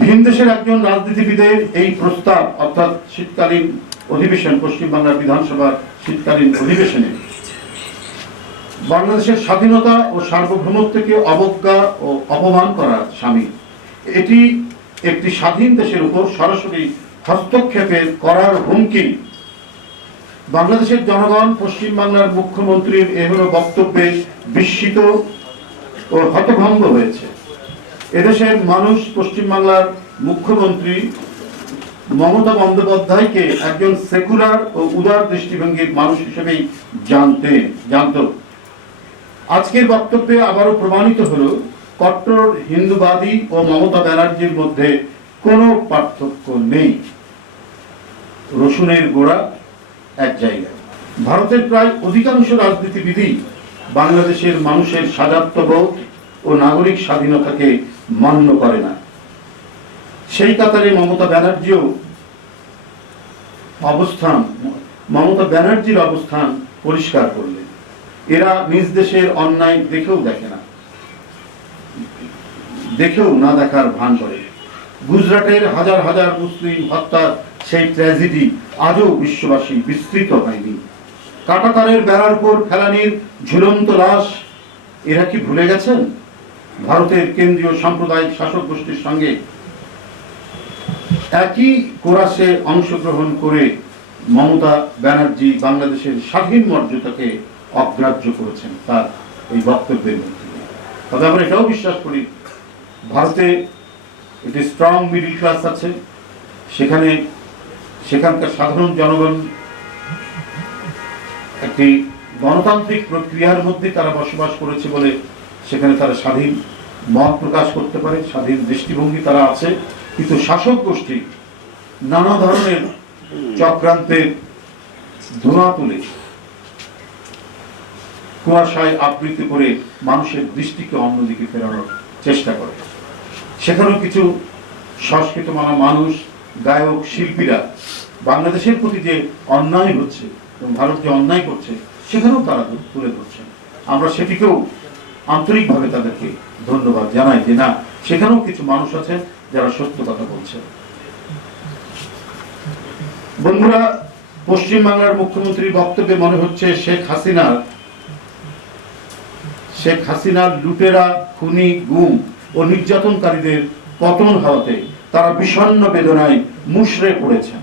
ভিন দেশের একজন রাজনীতিবিদের এই প্রস্তাব, অর্থাৎ শীতকালীন অধিবেশন, পশ্চিমবাংলার বিধানসভার শীতকালীন অধিবেশনে, বাংলাদেশের স্বাধীনতা ও সার্বভৌমত্বকে অবজ্ঞা ও অপমান করার সামিল। এটি একটি স্বাধীন দেশের উপর সরাসরি হস্তক্ষেপের করার হুমকি। বাংলাদেশের জনগণ, পশ্চিমবাংলার মুখ্যমন্ত্রীর এহনো বক্তব্যে বিস্মিত ও হতভম্ব হয়েছে। এদেশের মানুষ পশ্চিমবাংলার মুখ্যমন্ত্রী মমতা বন্দ্যোপাধ্যায়কে একজন সেকুলার ও উদার দৃষ্টিভঙ্গির মানুষ হিসেবেই জানতে, জানত। আজকের বক্তব্যে আবারও প্রমাণিত হলো, কট্টর, হিন্দুবাদী ও মমতা ব্যানার্জির মধ্যে কোনো পার্থক্য নেই। রসুনের গোড়া এক জায়গায়। ভারতের প্রায় অধিকাংশ রাজনীতিবিদই বাংলাদেশের মানুষের সাজাত্মবোধ ও নাগরিক স্বাধীনতাকে মান্য করে না। সেই কাতারে মমতা ব্যানার্জিও অবস্থান, মমতা ব্যানার্জির অবস্থান পরিষ্কার করলেন। এরা নিজ দেশের অন্যায় দেখেও দেখে না। দেখেও না দেখার ভান করে। গুজরাটের হাজার হাজার মুসলিম হত্যার সেই ট্র্যাজেডি আজও বিশ্ববাসী বিস্তৃত হয়নি। কাটাতারের বেড়ার উপর ফেলানির ঝুলন্ত লাশ, এরা কি ভুলে গেছেন? ভারতের কেন্দ্রীয় সাম্প্রদায়িক শাসক গোষ্ঠীর সঙ্গে একই কোরাসে অংশগ্রহণ করে মমতা ব্যানার্জি বাংলাদেশের স্বাধীন মর্যাদাকে অগ্রাহ্য করেছেন তার এই বক্তব্যের মধ্যে তবে আমরা এটাও বিশ্বাস করি, ভারতে একটি স্ট্রং মিডিল ক্লাস আছে, সেখানে সেখানকার সাধারণ জনগণ একটি গণতান্ত্রিক প্রক্রিয়ার মধ্যে তারা বসবাস করেছে বলে সেখানে তারা স্বাধীন মত প্রকাশ করতে পারে, স্বাধীন দৃষ্টিভঙ্গি তারা আছে। কিন্তু শাসক গোষ্ঠী নানা ধরনের চক্রান্তের ধোঁয়া তুলে কুয়াশায় আবৃত করে মানুষের দৃষ্টিকে অন্যদিকে ফেরানোর চেষ্টা করে। সেখানেও কিছু সংস্কৃত মানা মানুষ, গায়ক, শিল্পীরা বাংলাদেশের প্রতি যে অন্যায় হচ্ছে এবং ভারত যে অন্যায় করছে, সেখানেও তারা তুলে ধরছেন। আমরা সেটিকেও আন্তরিকভাবে তাদেরকে ধন্যবাদ জানাই যে না, সেখানেও কিছু মানুষ আছে যারা সত্য কথা বলছে বন্ধুরা, পশ্চিমবাংলার মুখ্যমন্ত্রীর বক্তব্যে মনে হচ্ছে শেখ হাসিনার শেখ হাসিনার লুটেরা, খুনি, গুম ও নির্যাতনকারীদের পতন হওয়াতে তারা বিষণ্ণ বেদনায় মুশড়ে পড়েছেন।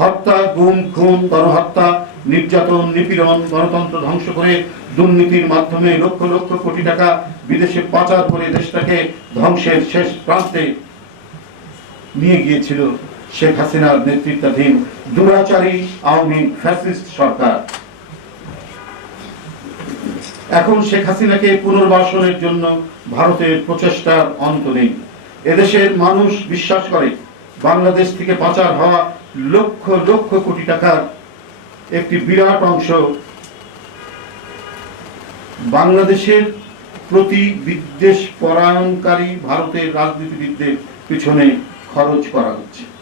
হত্যা, গুম, খুন, গণহত্যা নির্যাতন, নিপীড়ন, গণতন্ত্র ধ্বংস করে দুর্নীতির মাধ্যমে লক্ষ লক্ষ কোটি টাকা বিদেশে পাচার করে দেশটাকে ধ্বংসের শেষ প্রান্তে নিয়ে গিয়েছিল শেখ হাসিনার নেতৃত্বাধীন দুরাচারী আওয়ামী ফ্যাসিস্ট সরকার। এখন শেখ হাসিনাকে পুনর্বাসনের জন্য ভারতের প্রচেষ্টার অন্ত নেই। এদেশের মানুষ বিশ্বাস করে, বাংলাদেশ থেকে পাচার হওয়া লক্ষ লক্ষ কোটি টাকার একটি বিরাট অংশ বাংলাদেশের প্রতি বিদ্বেষ পরায়ণকারী ভারতের রাজনীতিবিদদের পিছনে খরচ করা হচ্ছে।